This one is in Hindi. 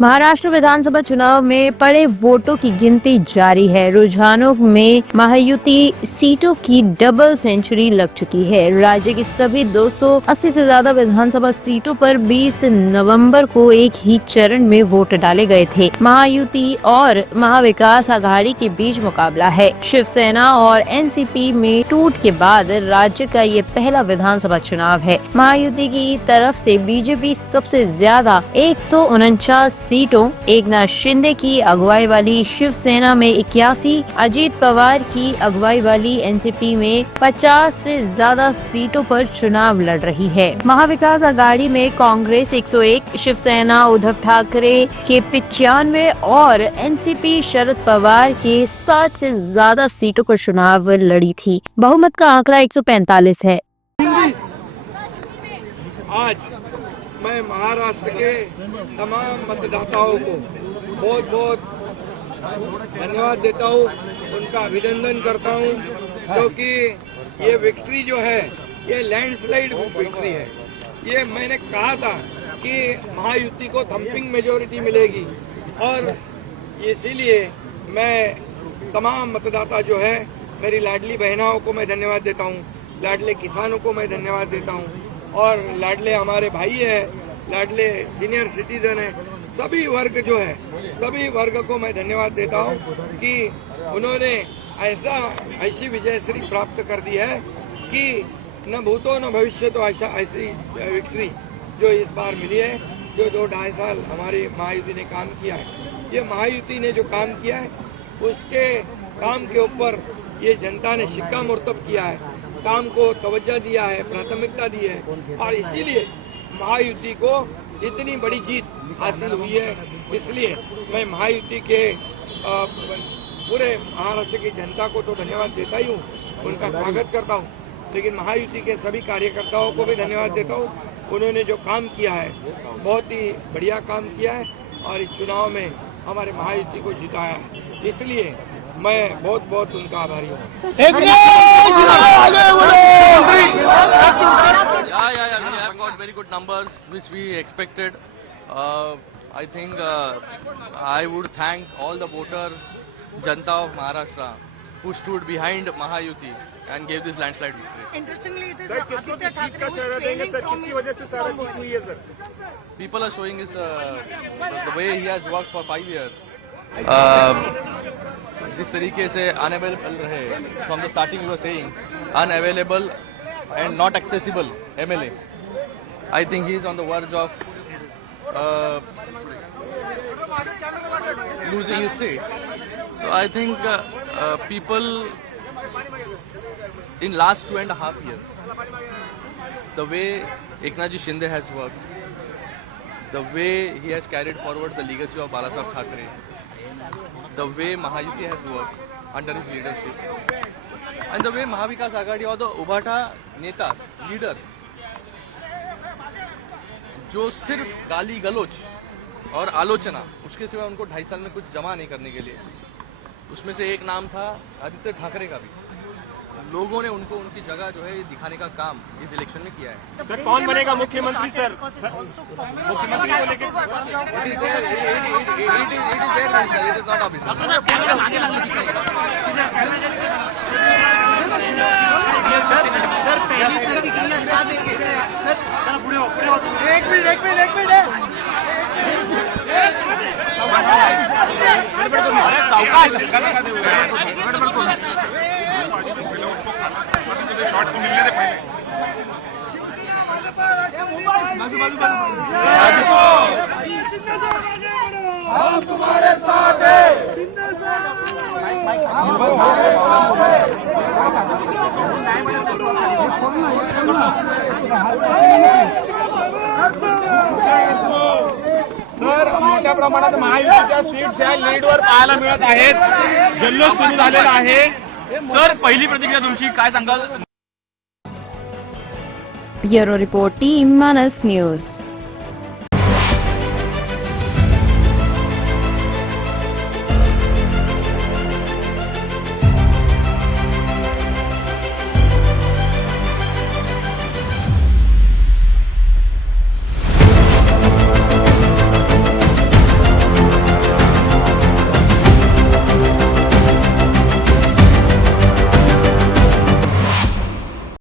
महाराष्ट्र विधानसभा चुनाव में पड़े वोटों की गिनती जारी है। रुझानों में महायुति सीटों की डबल सेंचुरी लग चुकी है। राज्य की सभी 280 से ज्यादा विधानसभा सीटों पर 20 नवंबर को एक ही चरण में वोट डाले गए थे। महायुति और महाविकास आघाड़ी के बीच मुकाबला है। शिवसेना और एनसीपी में टूट के बाद राज्य का ये पहला विधानसभा चुनाव है। महायुति की तरफ से बीजेपी सबसे ज्यादा 149 सीटों, एकनाथ शिंदे की अगुवाई वाली शिवसेना में 81, अजीत पवार की अगुवाई वाली एनसीपी में 50 से ज्यादा सीटों पर चुनाव लड़ रही है। महाविकास आघाड़ी में कांग्रेस 101, शिवसेना उद्धव ठाकरे के 95 और एनसीपी शरद पवार के 60 से ज्यादा सीटों पर चुनाव लड़ी थी। बहुमत का आंकड़ा 145 है। आज मैं महाराष्ट्र के तमाम मतदाताओं को बहुत बहुत धन्यवाद देता हूँ, उनका अभिनंदन करता हूँ, क्योंकि ये विक्ट्री जो है ये लैंडस्लाइड विक्ट्री है। ये मैंने कहा था कि महायुति को थम्पिंग मेजोरिटी मिलेगी और इसीलिए मैं तमाम मतदाता जो है, मेरी लाडली बहनाओं को मैं धन्यवाद देता हूँ, लाडले किसानों को मैं धन्यवाद देता हूँ और लाडले हमारे भाई है, लाडले सीनियर सिटीजन है, सभी वर्ग जो है, सभी वर्ग को मैं धन्यवाद देता हूं कि उन्होंने ऐसी विजयश्री प्राप्त कर दी है कि न भूतो न भविष्य तो ऐसी विक्ट्री जो इस बार मिली है, जो 2-2.5 साल हमारी महायुति ने काम किया है। ये महायुति ने जो काम किया है उसके काम के ऊपर ये जनता ने शिक्कामोर्तब किया है, काम को तवज्जो दिया है, प्राथमिकता दी है और इसीलिए महायुति को इतनी बड़ी जीत हासिल हुई है। इसलिए मैं महायुति के पूरे महाराष्ट्र की जनता को तो धन्यवाद देता ही हूँ, उनका स्वागत करता हूँ, लेकिन महायुति के सभी कार्यकर्ताओं को भी धन्यवाद देता हूँ। उन्होंने जो काम किया है बहुत ही बढ़िया काम किया है और इस चुनाव में हमारे महायुति को जिताया है, इसलिए मैं बहुत बहुत उनका आभारी हूँ। We have got very good numbers which we expected. I think I would thank all the voters, Janta of Maharashtra, who stood behind Mahayuti and gave this landslide victory. Interestingly, it is Aditya Thackeray who is failing from his People are showing his the way he has worked for 5 years. जिस तरीके से अनअवेलेबल रहे, from the starting you were saying unavailable and not accessible MLA, I think he is on the verge of losing his seat. So I think people in last 2.5 years, the way Eknath Shinde has worked, the way he has carried forward the legacy of Balasaheb Thackeray, the way Mahayuti has worked under his leadership, and the way Mahavikas Aghadi or the Ubhata netas, leaders, जो सिर्फ गाली गलोच और आलोचना, उसके सिवा उनको 2.5 साल में कुछ जमा नहीं करने के लिए, उसमें से एक नाम था आदित्य ठाकरे का भी। लोगों ने उनको उनकी जगह जो है ये दिखाने का काम इस इलेक्शन में किया है। सर कौन बनेगा मुख्यमंत्री? सर मुख्यमंत्री को लेकर शॉट को मिलने दे पहले। हम तुम्हारे साथ हैं, हम तुम्हारे साथ हैं। सर मोठ्या प्रमाणात महायुतीच्या सीट्स या लीडवर पाहायला मिळत आहेत, जल्लोष सुरू झालेला आहे। सर पहिली प्रतिक्रिया तुमची काय सांगाल? ब्युरो रिपोर्ट टीम मानस न्यूज।